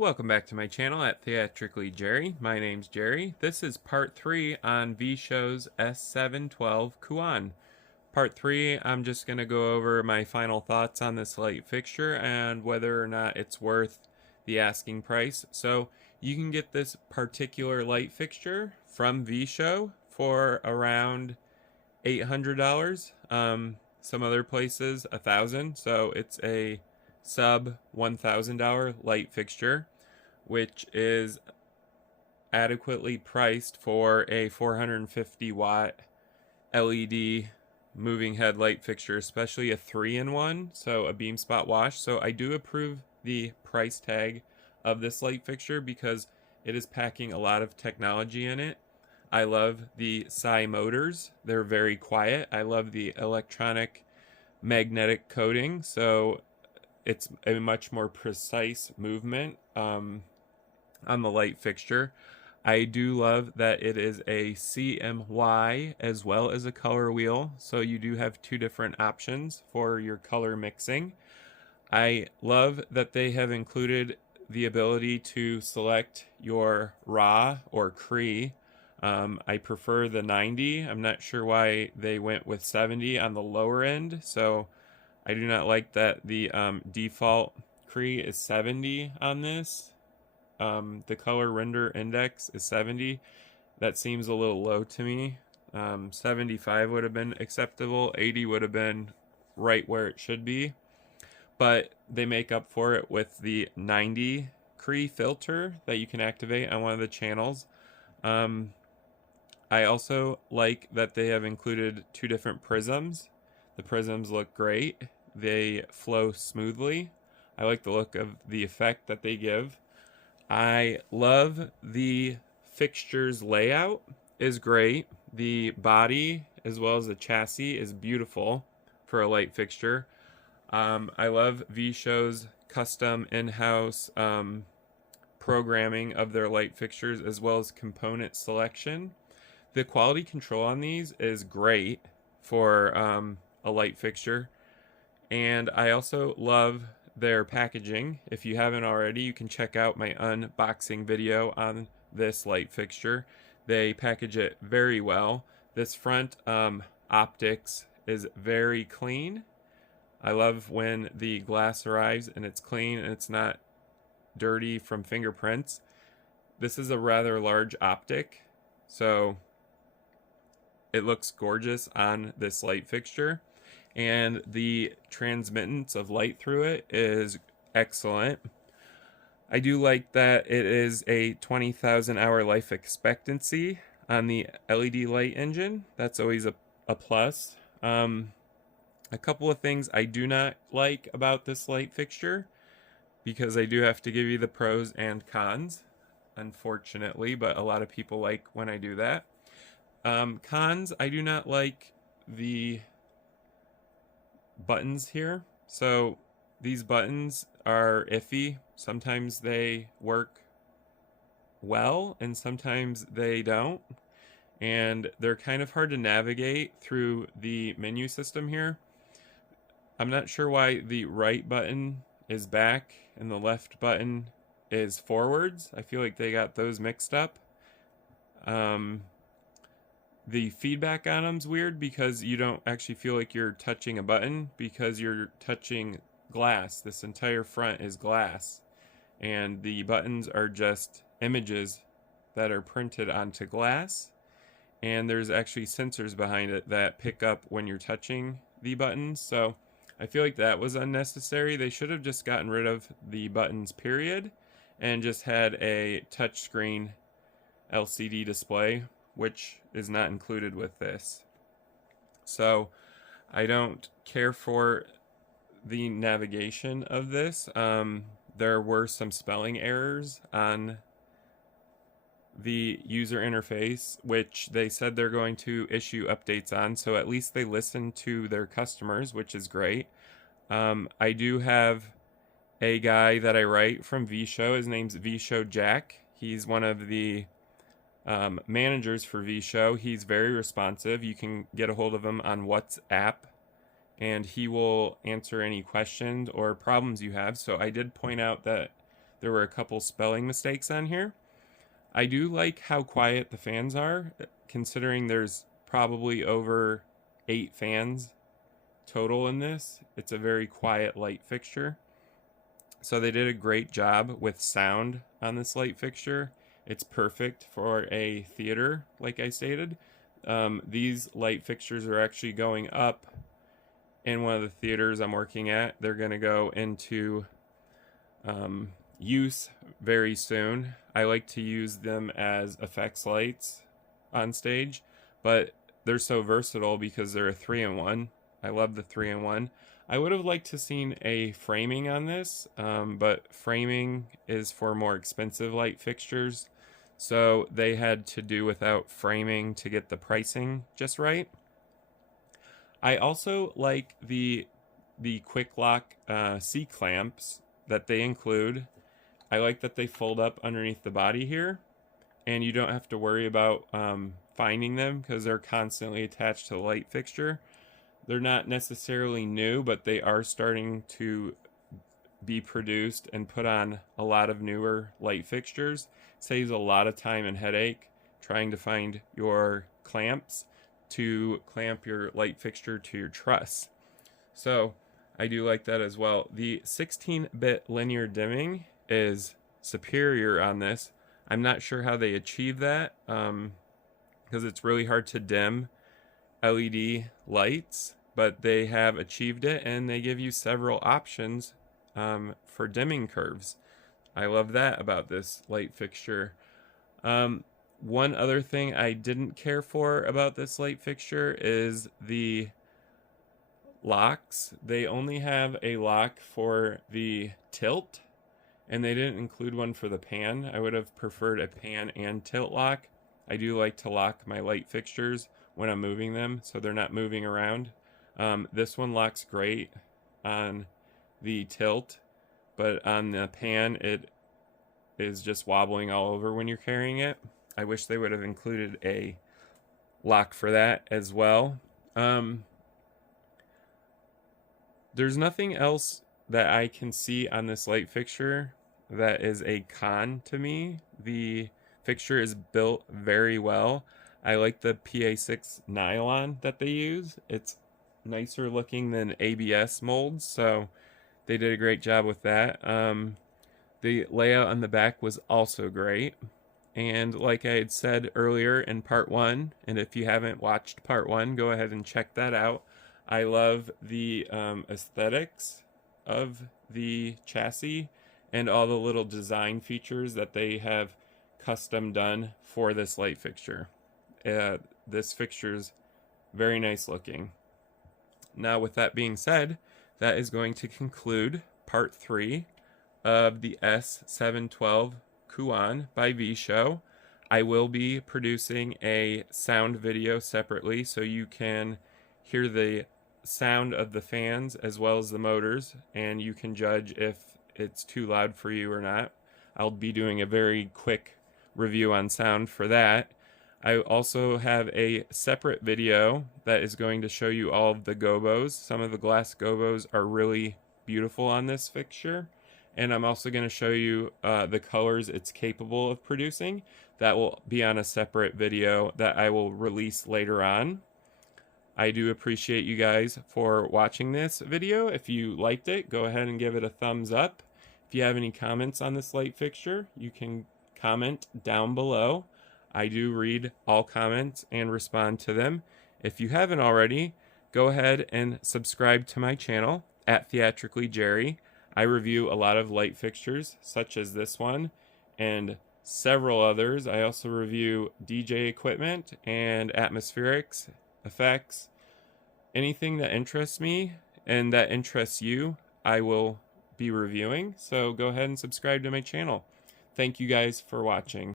Welcome back to my channel at TheatricallyJerry. My name's Jerry. This is part 3 on V Show's S712 Kuan. Part 3, I'm just going to go over my final thoughts on this light fixture and whether or not it's worth the asking price. So you can get this particular light fixture from V Show for around $800. Some other places $1,000. So it's a sub $1,000 light fixture, which is adequately priced for a 450 watt LED moving head light fixture, especially a 3-in-1, so a beam spot wash. So I do approve the price tag of this light fixture because it is packing a lot of technology in it. I love the Psi motors. They're very quiet. I love the electronic magnetic coating, so it's a much more precise movement on the light fixture. I do love that it is a CMY as well as a color wheel, so you do have two different options for your color mixing. I love that they have included the ability to select your raw or Cree. I prefer the 90. I'm not sure why they went with 70 on the lower end, so I do not like that the default Cree is 70 on this. The color render index is 70. That seems a little low to me. 75 would have been acceptable. 80 would have been right where it should be. But they make up for it with the 90 Cree filter that you can activate on one of the channels. I also like that they have included two different prisms. The prisms look great. They flow smoothly. I like the look of the effect that they give. I love the fixture's layout is great. The body as well as the chassis is beautiful for a light fixture. I love V Show's custom in-house programming of their light fixtures as well as component selection. The quality control on these is great for a light fixture. And I also love their packaging. If you haven't already, you can check out my unboxing video on this light fixture. They package it very well. This front optics is very clean. I love when the glass arrives and it's clean and it's not dirty from fingerprints. This is a rather large optic, so it looks gorgeous on this light fixture. And the transmittance of light through it is excellent. I do like that it is a 20,000 hour life expectancy on the LED light engine. That's always a plus. A couple of things I do not like about this light fixture, because I do have to give you the pros and cons, unfortunately, but a lot of people like when I do that. Cons, I do not like the buttons here. So these buttons are iffy. Sometimes they work well and sometimes they don't, and they're kind of hard to navigate through the menu system here. I'm not sure why the right button is back and the left button is forwards. I feel like they got those mixed up. The feedback on them's weird because you don't actually feel like you're touching a button because you're touching glass. This entire front is glass, and the buttons are just images that are printed onto glass, and there's actually sensors behind it that pick up when you're touching the buttons. So I feel like that was unnecessary. They should have just gotten rid of the buttons, period, and just had a touchscreen LCD display, which is not included with this. So I don't care for the navigation of this. There were some spelling errors on the user interface, which they said they're going to issue updates on, so at least they listen to their customers, which is great. I do have a guy that I write from V Show. His name's V Show Jack. He's one of the managers for V Show. He's very responsive. You can get a hold of him on WhatsApp and he will answer any questions or problems you have. So I did point out that there were a couple spelling mistakes on here. I do like how quiet the fans are, considering there's probably over 8 fans total in this. It's a very quiet light fixture. So they did a great job with sound on this light fixture. It's perfect for a theater, like I stated. These light fixtures are actually going up in one of the theaters I'm working at. They're going to go into use very soon. I like to use them as effects lights on stage, but they're so versatile because they're a 3-in-1. I love the 3-in-1. I would have liked to seen a framing on this, but framing is for more expensive light fixtures, so they had to do without framing to get the pricing just right. I also like the quick lock C-clamps that they include. I like that they fold up underneath the body here, and you don't have to worry about finding them because they're constantly attached to the light fixture. They're not necessarily new, but they are starting to be produced and put on a lot of newer light fixtures. Saves a lot of time and headache trying to find your clamps to clamp your light fixture to your truss. So I do like that as well. The 16-bit linear dimming is superior on this. I'm not sure how they achieve that because it's really hard to dim LED lights, but they have achieved it, and they give you several options for dimming curves. I love that about this light fixture. One other thing I didn't care for about this light fixture is the locks. They only have a lock for the tilt, and they didn't include one for the pan. I would have preferred a pan and tilt lock. I do like to lock my light fixtures when I'm moving them so they're not moving around. This one locks great on the tilt, but on the pan it is just wobbling all over when you're carrying it. I wish they would have included a lock for that as well. There's nothing else that I can see on this light fixture that is a con to me. The fixture is built very well. I like the PA6 nylon that they use. It's nicer looking than ABS molds, so they did a great job with that. The layout on the back was also great. And like I had said earlier in part 1, and if you haven't watched part 1, go ahead and check that out. I love the aesthetics of the chassis and all the little design features that they have custom done for this light fixture. This fixture's very nice looking. Now, with that being said, that is going to conclude part 3 of the S712 Kuan by V Show. I will be producing a sound video separately so you can hear the sound of the fans as well as the motors, and you can judge if it's too loud for you or not. I'll be doing a very quick review on sound for that. I also have a separate video that is going to show you all of the gobos. Some of the glass gobos are really beautiful on this fixture, and I'm also going to show you the colors it's capable of producing. That will be on a separate video that I will release later on. I do appreciate you guys for watching this video. If you liked it, go ahead and give it a thumbs up. If you have any comments on this light fixture, you can comment down below. I do read all comments and respond to them. If you haven't already, go ahead and subscribe to my channel at TheatricallyJerry. I review a lot of light fixtures such as this one and several others. I also review DJ equipment and atmospherics, effects. Anything that interests me and that interests you, I will be reviewing. So go ahead and subscribe to my channel. Thank you guys for watching.